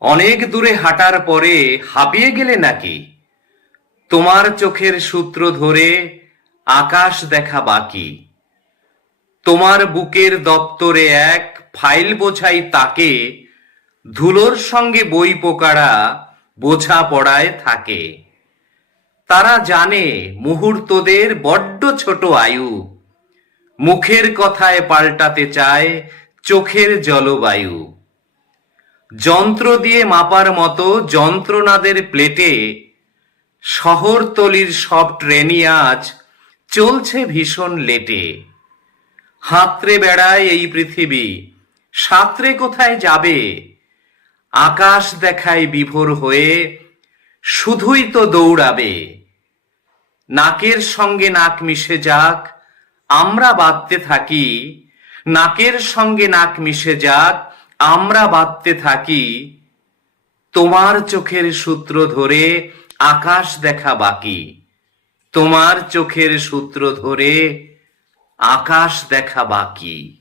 অনেক দূরে হাঁটার পরে হাঁপিয়ে গেলে নাকি? তোমার চোখের সূত্র ধরে আকাশ দেখা বাকি। তোমার বুকের দপ্তরে এক ফাইল বোঝাই তাকে, ধুলোর সঙ্গে বই পোকারা বোঝা পড়ায় থাকে। তারা জানে মুহূর্তদের বড্ড ছোট আয়ু, মুখের কথায় পাল্টাতে চায় চোখের জলবায়ু। যন্ত্র দিয়ে মাপার মতো যন্ত্রণাদের প্লেটে শহরতলির সব ট্রেনই আজ চলছে ভীষণ লেটে। হাতড়ে বেড়ায় এই পৃথিবী, সাঁতরে কোথায় যাবে? আকাশ দেখায় বিভোর হয়ে, শুধুই তো দৌড়াবে। নাকের সঙ্গে নাক মিশে যাক, আমরা বাঁধতে থাকি। নাকের সঙ্গে নাক মিশে যাক, আমরা বাঁধতে থাকি। তোমার চোখের সূত্র ধরে আকাশ দেখা বাকি। তোমার চোখের সূত্র ধরে আকাশ দেখা বাকি।